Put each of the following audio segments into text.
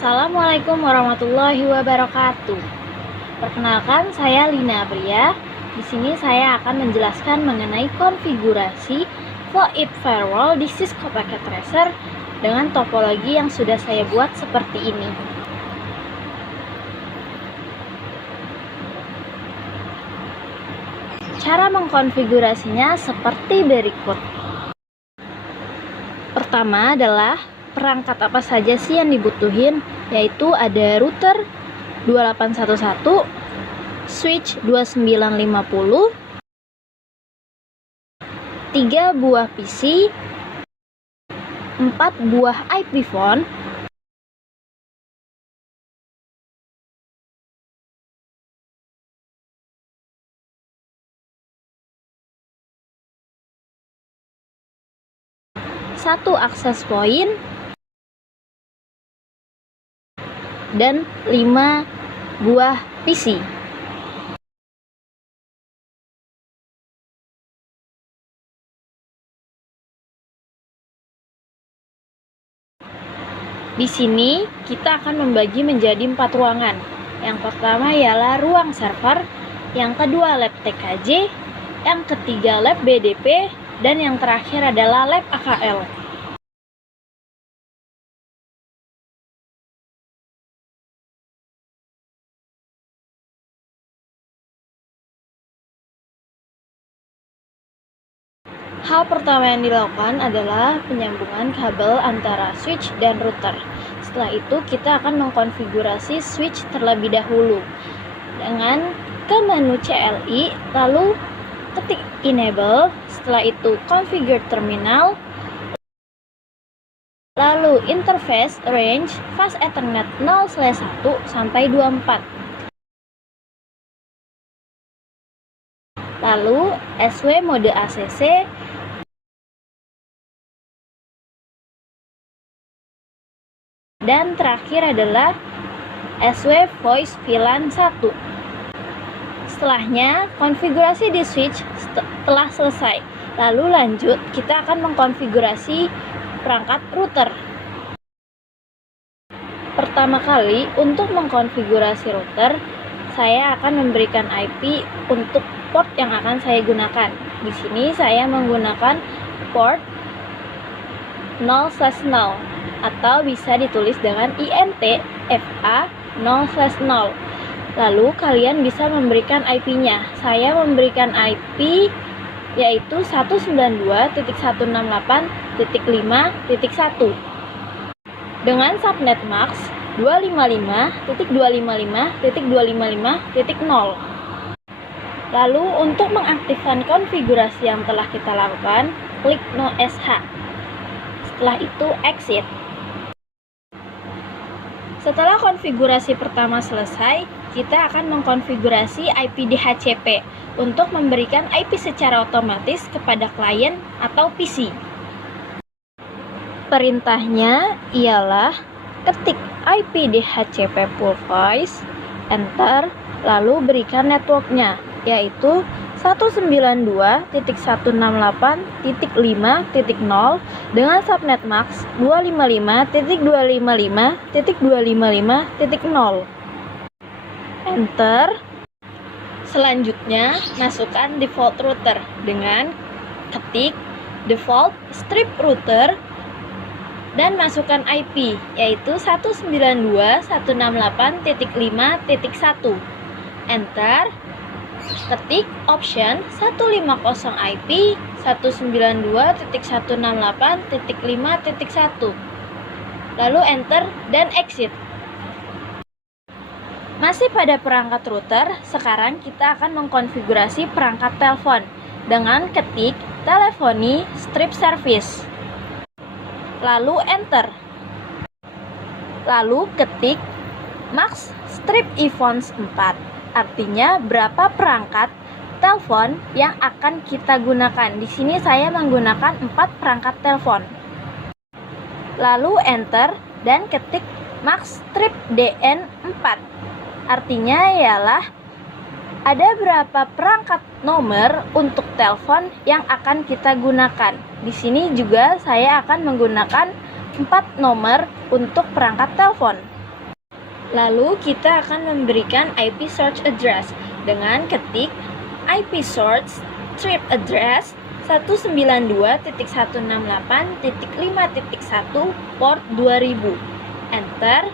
Assalamualaikum warahmatullahi wabarakatuh. Perkenalkan, saya Lina Apria. Di sini saya akan menjelaskan mengenai konfigurasi VoIP Firewall di Cisco Packet Tracer dengan topologi yang sudah saya buat seperti ini. Cara mengkonfigurasinya seperti berikut. Pertama adalah perangkat apa saja sih yang dibutuhin, yaitu ada router 2811, switch 2950, 3 buah PC, 4 buah IP phone, satu access point, dan 5 buah PC. Di sini kita akan membagi menjadi 4 ruangan. Yang pertama ialah ruang server, yang kedua lab TKJ, yang ketiga lab BDP, dan yang terakhir adalah lab AKL. Hal pertama yang dilakukan adalah penyambungan kabel antara switch dan router. Setelah itu kita akan mengkonfigurasi switch terlebih dahulu dengan ke menu CLI, lalu ketik enable, setelah itu configure terminal, lalu interface range fast ethernet 0/1 sampai 24, lalu SW mode ACC, dan terakhir adalah SW voice VLAN 1. Setelahnya, konfigurasi di switch telah selesai. Lalu lanjut, kita akan mengkonfigurasi perangkat router. Pertama kali, untuk mengkonfigurasi router, saya akan memberikan IP untuk port yang akan saya gunakan. Di sini saya menggunakan port 0/0 atau bisa ditulis dengan INT FA 0/0. Lalu kalian bisa memberikan IP-nya. Saya memberikan IP yaitu 192.168.5.1 dengan subnet max 255.255.255.0. Lalu untuk mengaktifkan konfigurasi yang telah kita lakukan, klik no SH. Setelah itu exit. Setelah konfigurasi pertama selesai, kita akan mengkonfigurasi IP DHCP untuk memberikan IP secara otomatis kepada klien atau PC. Perintahnya ialah ketik IP DHCP full voice, enter, lalu berikan networknya, yaitu 192.168.5.0 dengan subnet max 255.255.255.0. Enter. Selanjutnya, masukkan default router dengan ketik default strip router dan masukkan IP, yaitu 192.168.5.1. Enter. Ketik option 150 IP 192.168.5.1, lalu enter dan exit. Masih pada perangkat router, sekarang kita akan mengkonfigurasi perangkat telepon dengan ketik teleponi strip service, lalu enter, lalu ketik max strip ePhones 4, artinya berapa perangkat telepon yang akan kita gunakan. Di sini saya menggunakan 4 perangkat telepon. Lalu enter dan ketik max strip DN 4. Artinya ialah ada berapa perangkat nomor untuk telepon yang akan kita gunakan. Di sini juga saya akan menggunakan 4 nomor untuk perangkat telepon. Lalu kita akan memberikan IP source address dengan ketik IP source strip address 192.168.5.1 port 2000. Enter.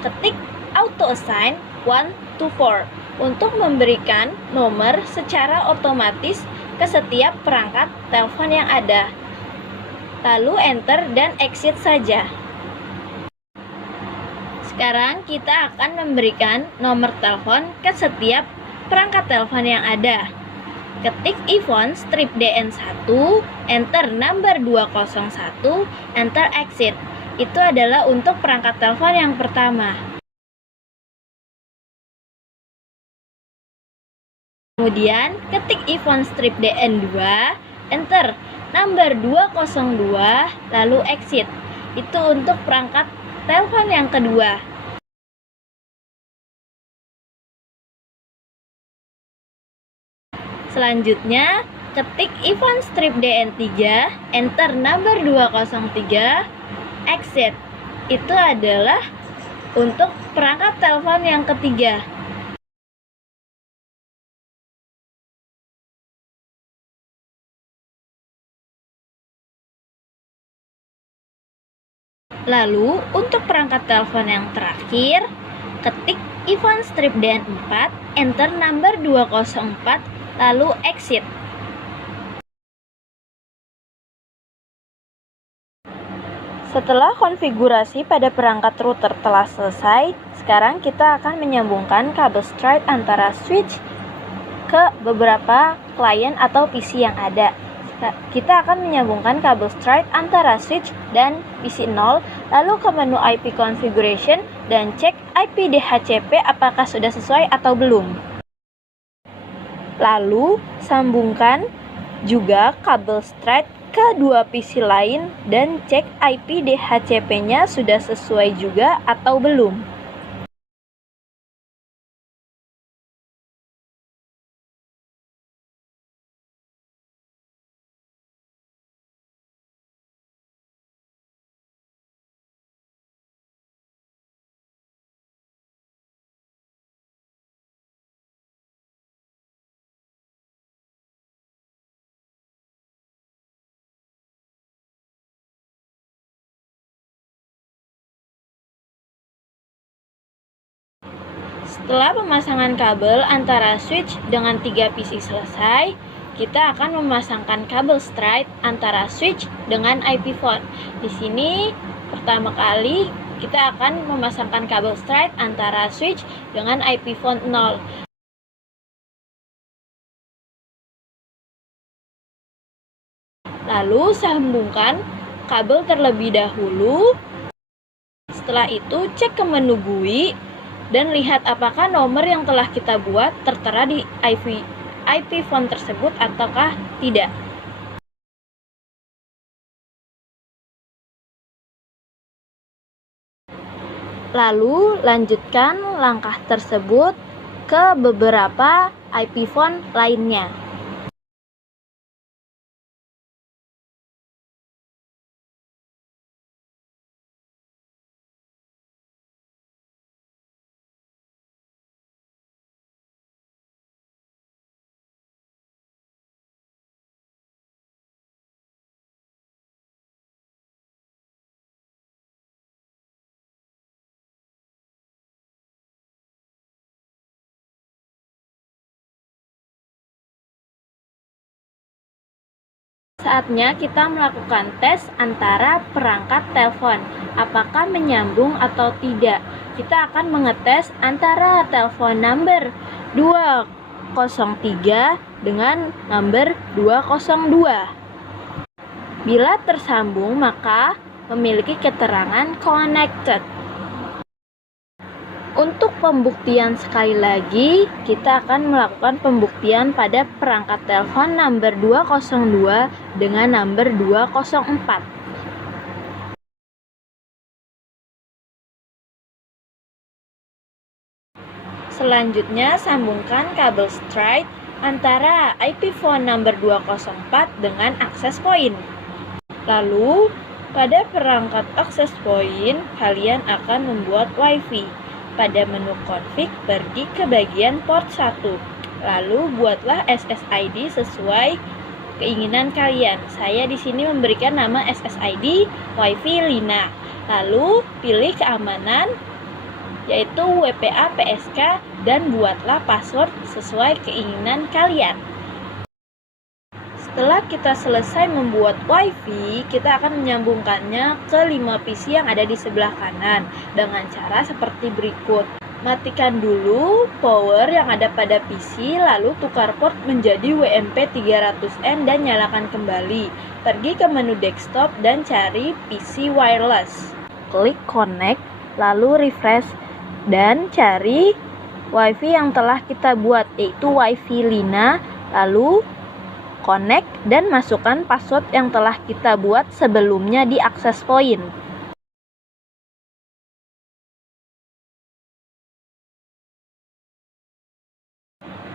Ketik auto assign 1 to 4 untuk memberikan nomor secara otomatis ke setiap perangkat telepon yang ada. Lalu enter dan exit saja. Sekarang kita akan memberikan nomor telepon ke setiap perangkat telepon yang ada. Ketik iPhone strip DN1, enter number 201, enter exit. Itu adalah untuk perangkat telepon yang pertama. Kemudian ketik iPhone strip DN2, enter number 202, lalu exit. Itu untuk perangkat telepon yang kedua. Selanjutnya, ketik iPhone strip DN3, enter number 203, exit. Itu adalah untuk perangkat telepon yang ketiga. Lalu, untuk perangkat telepon yang terakhir, ketik iPhone strip DN4, enter number 204, lalu exit. Setelah konfigurasi pada perangkat router telah selesai, sekarang kita akan menyambungkan kabel straight antara switch ke beberapa klien atau PC yang ada. Kita akan menyambungkan kabel straight antara switch dan PC 0, lalu ke menu IP configuration dan cek IP DHCP apakah sudah sesuai atau belum. Lalu sambungkan juga kabel straight ke dua PC lain dan cek IP DHCP-nya sudah sesuai juga atau belum. Setelah pemasangan kabel antara switch dengan 3 PC selesai, kita akan memasangkan kabel straight antara switch dengan IP phone. Di sini pertama kali kita akan memasangkan kabel straight antara switch dengan IP phone 0. Lalu sambungkan kabel terlebih dahulu. Setelah itu cek ke menu GUI dan lihat apakah nomor yang telah kita buat tertera di IP phone tersebut ataukah tidak. Lalu lanjutkan langkah tersebut ke beberapa IP phone lainnya. Saatnya kita melakukan tes antara perangkat telepon, apakah menyambung atau tidak. Kita akan mengetes antara telepon number 203 dengan number 202. Bila tersambung, maka memiliki keterangan connected. Untuk pembuktian sekali lagi, kita akan melakukan pembuktian pada perangkat telepon number 202 dengan number 204. Selanjutnya, sambungkan kabel straight antara IP phone number 204 dengan access point. Lalu, pada perangkat access point, kalian akan membuat WiFi. Pada menu config, pergi ke bagian port 1. Lalu, buatlah SSID sesuai keinginan kalian. Saya di sini memberikan nama SSID WiFi Lina. Lalu, pilih keamanan, yaitu WPA PSK, dan buatlah password sesuai keinginan kalian. Setelah kita selesai membuat WiFi, kita akan menyambungkannya ke 5 PC yang ada di sebelah kanan dengan cara seperti berikut. Matikan dulu power yang ada pada PC, lalu tukar port menjadi WMP 300N dan nyalakan kembali. Pergi ke menu desktop dan cari PC wireless. Klik connect, lalu refresh dan cari WiFi yang telah kita buat, yaitu WiFi Lina. Lalu connect dan masukkan password yang telah kita buat sebelumnya di access point.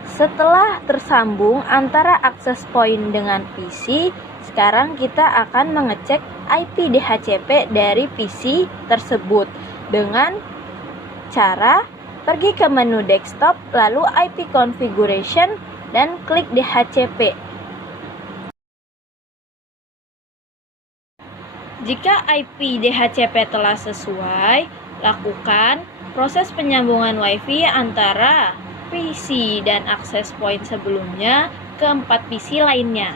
Setelah tersambung antara access point dengan PC, sekarang kita akan mengecek IP DHCP dari PC tersebut dengan cara pergi ke menu desktop, lalu IP configuration dan klik DHCP. Jika IP DHCP telah sesuai, lakukan proses penyambungan WiFi antara PC dan access point sebelumnya ke 4 PC lainnya.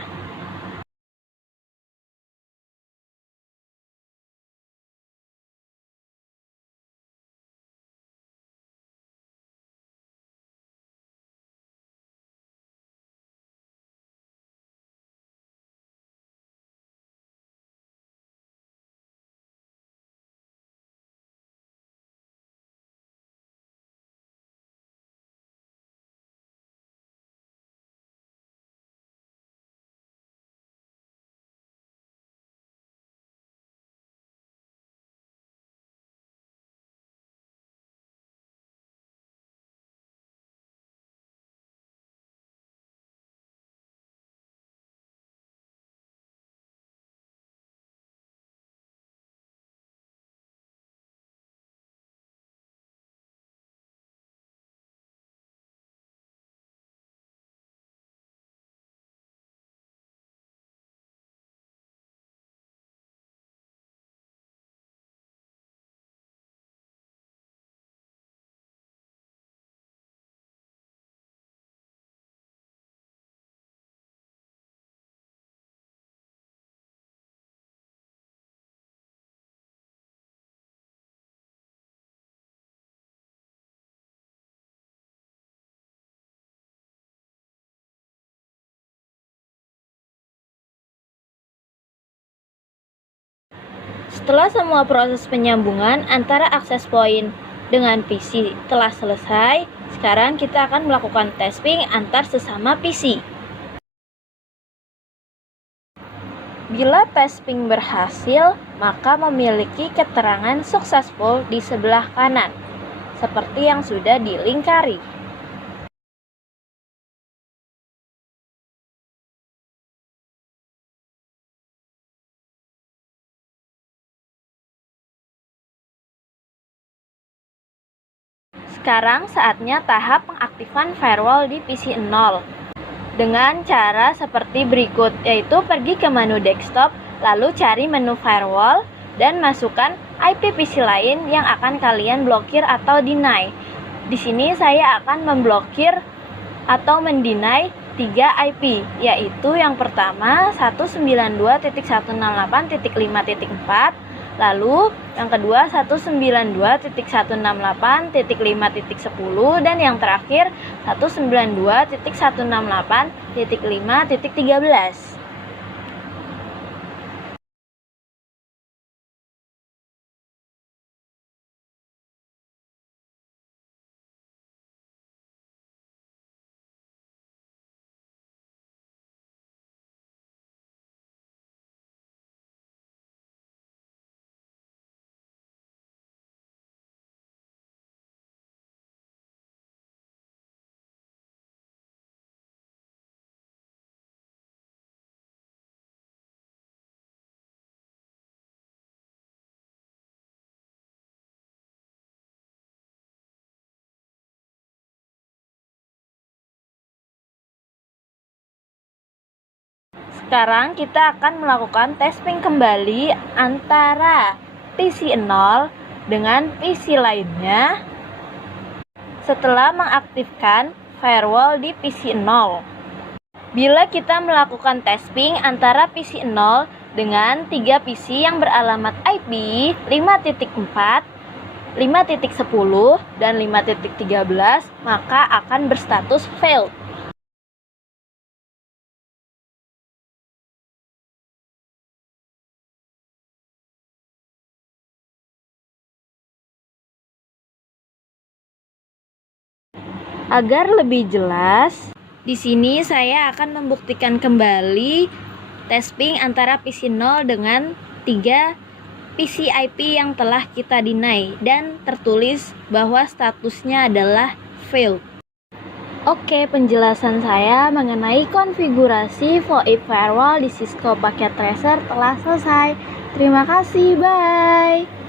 Setelah semua proses penyambungan antara access point dengan PC telah selesai, sekarang kita akan melakukan testing antar sesama PC. Bila testing berhasil, maka memiliki keterangan successful di sebelah kanan, seperti yang sudah dilingkari. Sekarang saatnya tahap pengaktifan firewall di PC 0 dengan cara seperti berikut, yaitu pergi ke menu desktop, lalu cari menu firewall dan masukkan IP PC lain yang akan kalian blokir atau deny. Di sini saya akan memblokir atau mendeny 3 IP, yaitu yang pertama 192.168.5.4, lalu yang kedua 192.168.5.10, dan yang terakhir 192.168.5.13. Sekarang kita akan melakukan testing kembali antara PC 0 dengan PC lainnya setelah mengaktifkan firewall di PC 0. Bila kita melakukan testing antara PC 0 dengan 3 PC yang beralamat IP 5.4, 5.10, dan 5.13, maka akan berstatus failed. Agar lebih jelas, di sini saya akan membuktikan kembali testing antara PC 0 dengan 3 PC IP yang telah kita deny dan tertulis bahwa statusnya adalah failed. Oke, penjelasan saya mengenai konfigurasi VoIP firewall di Cisco Packet Tracer telah selesai. Terima kasih, bye.